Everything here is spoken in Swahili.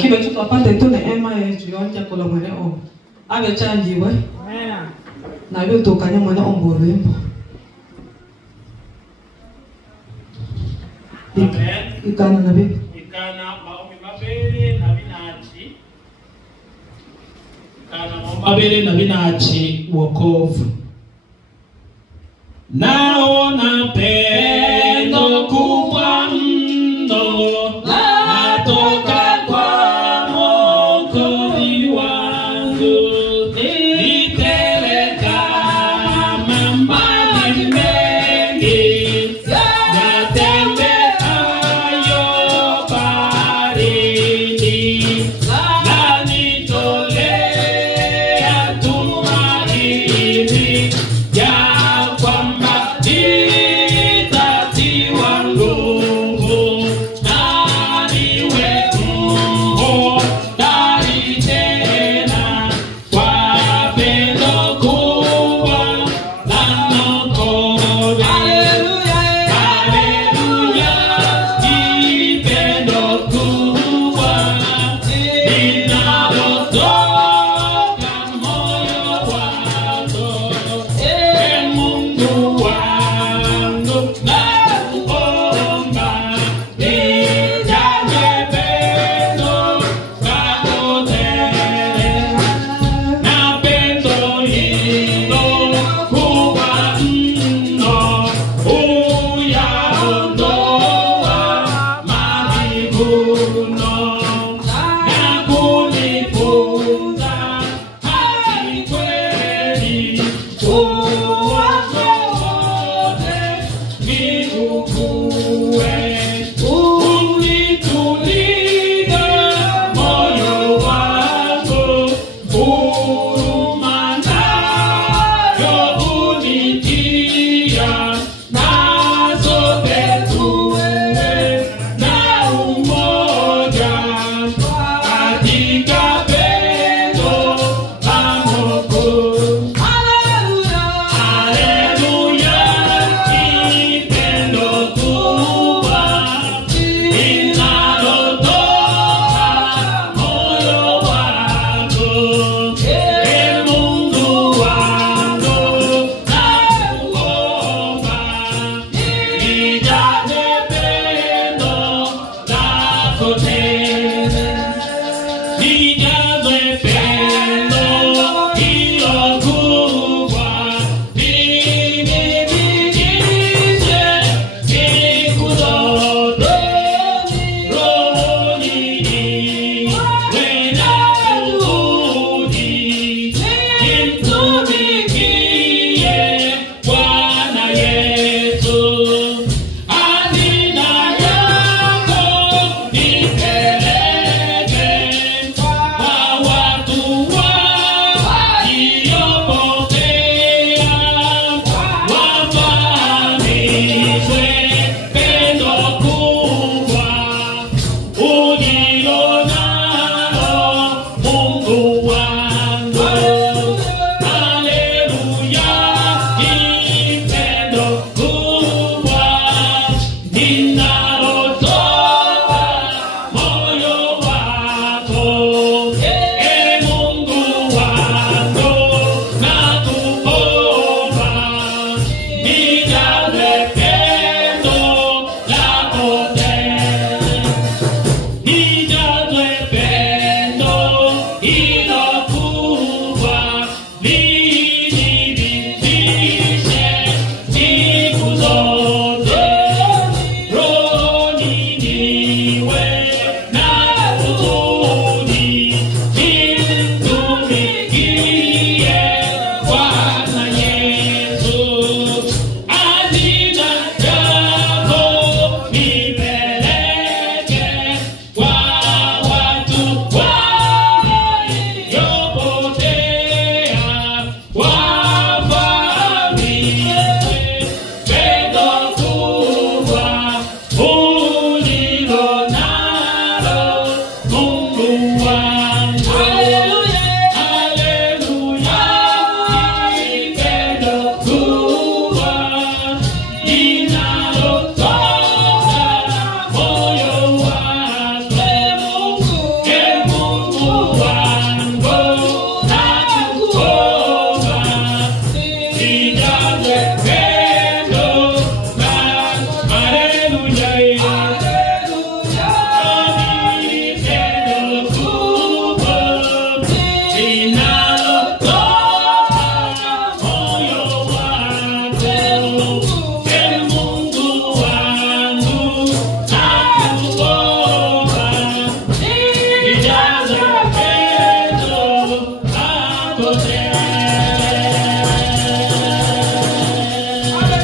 Kibe chuto apate tone ema juonja kola mwene o. Abe chanji we. Na yo to kanya mwene omboro imbo. Ikana na bibi. Ikana maombi mabele na binachi. Ikana maombi mabele na binachi wokovu. Naona pendo kubwa mno natoka kwa Mwokozi wangu, nitele kama maji mengi yatembeayo baharini, lanitolea tumaini ya kwamba nitatiwa nguvu na niwe hodari tena kwa pendo kubwa la Mwokozi. Haleluya, ni pendo kubwa linalotoka moyo wako. Mungu wangu nakuomba, nijaze pendo lako tele, na pendo hilo kubwa mno huyaondoa majivuno na kunifunza haki kweli. Uwazo wote nikukue, unitulize moyo wangu, huruma nayo unitia, na sote tuwe na umoja katika pendo la Mwokozi. Haleluya, ni pendo kubwa linalotoka moyo wako. Mungu wangu nakuomba, nijaze pendo lako tele, nijazwe pendo hilo kubwa, linibidishe siku zote, rohoni niwe na juhudi, nimtumikie Bwana Yesu. Hazina yako nipeleke kwa watu waliopotea, wafahamishwe pendo kubwa ulilo nalo, Mungu wangu. Haleluya, ni pendo kubwa linalotoka moyo wako. Mungu wangu nakuomba, nijaze pendo lako tele, nijazwe pendo hilo kubwa, linibidishe siku zote, rohoni niwe na juhudi, nimtumikie Bwana Yesu. Hazina yako nipeleke kwa watu waliopotea, wafahamishwe pendo kubwa ulilo nalo, Mungu wangu.